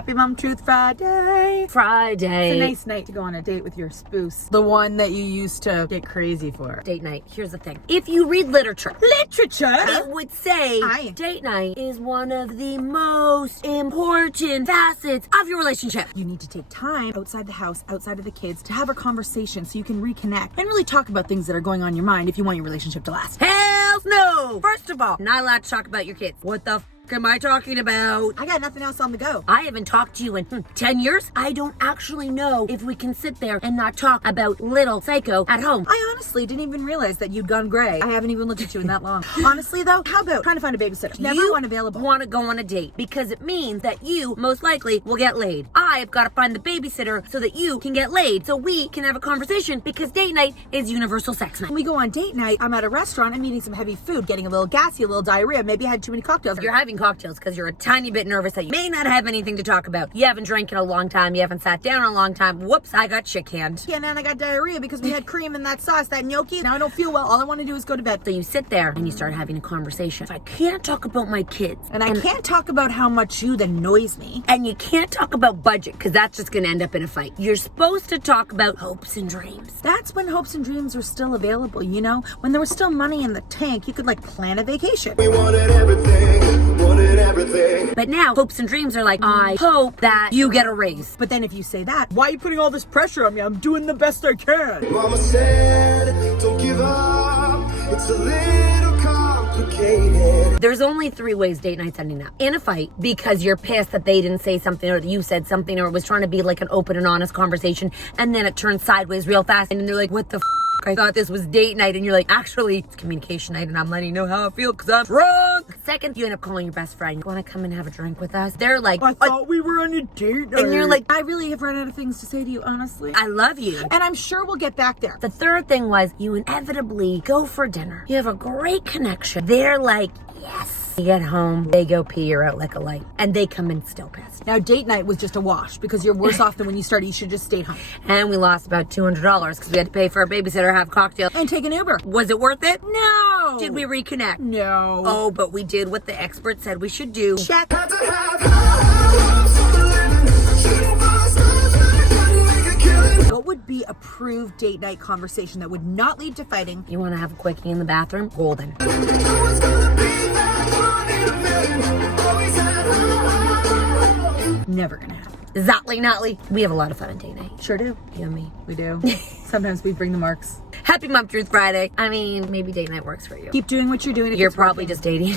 Happy Mom Truth Friday. Friday. It's a nice night to go on a date with your spouse. The one that you used to get crazy for. Date night. Here's the thing. If you read literature, Literature? it would say Aye. date night is one of the most important facets of your relationship. You need to take time outside the house, outside of the kids, to have a conversation so you can reconnect and really talk about things that are going on in your mind if you want your relationship to last. Hells no! First of all, not allowed to talk about your kids. What the am I talking about? I got nothing else on the go. I haven't talked to you in 10 years. I don't actually know if we can sit there and not talk about little Psycho at home. I honestly didn't even realize that you'd gone gray. I haven't even looked at you in that long. Honestly though, how about trying to find a babysitter? Never You one available. want to go on a date because it means that you most likely will get laid. I've got to find the babysitter so that you can get laid, so we can have a conversation, because date night is universal sex night. When we go on date night, I'm at a restaurant, I'm eating some heavy food, getting a little gassy, a little diarrhea, maybe I had too many cocktails. You're having cocktails because you're a tiny bit nervous that you may not have anything to talk about. You haven't drank in a long time. You haven't sat down in a long time. Whoops, I got chick hand. Yeah, and then I got diarrhea because we had cream in that sauce, that gnocchi. Now I don't feel well. All I want to do is go to bed. So you sit there and you start having a conversation. If I can't talk about my kids, And I can't talk about how much you annoys me. and you can't talk about budget because that's just going to end up in a fight. You're supposed to talk about hopes and dreams. That's when hopes and dreams were still available, you know? When there was still money in the tank, you could like plan a vacation. We wanted everything, wanted everything. But now hopes and dreams are like, I hope that you get a raise. But then if you say that, why are you putting all this pressure on me? I'm doing the best I can. Mama said, don't give up, it's a little complicated. There's only 3 ways date night's ending up. In a fight because you're pissed that they didn't say something, or that you said something, or it was trying to be like an open and honest conversation, and then it turns sideways real fast and they're like, what the f***? I thought this was date night, and you're like, actually, it's communication night and I'm letting you know how I feel because I'm drunk. Second, you end up calling your best friend. You want to come and have a drink with us? They're like, I thought we were on a date night. and you're like, I really have run out of things to say to you, honestly. I love you. And I'm sure we'll get back there. The third thing was you inevitably go for dinner. You have a great connection. They're like, yes. You get home, they go pee, you're out like a light, and they come in still pissed. Now, date night was just a wash because you're worse off than when you started. You should just stayed home. And we lost about $200 because we had to pay for a babysitter, have cocktails. And take an Uber. Was it worth it? No. Did we reconnect? No. Oh, but we did what the expert said we should do. Check. Had to have hopes of living. Shooting for the stars, I couldn't make a killing. What would be approved date night conversation that would not lead to fighting? You want to have a quickie in the bathroom? Golden. No one's gonna be that one in a million. Always had hope. Never gonna happen. Zotly notly. We have a lot of fun on date night. Sure do. You and me. We do. Sometimes we bring the marks. Happy Mom Truth Friday. I mean, maybe date night works for you. Keep doing what you're doing. If You're it's probably working. just dating.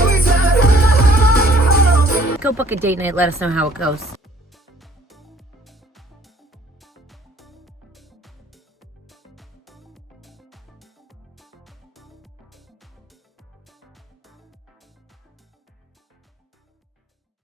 Always had hope. Go book a date night. Let us know how it goes.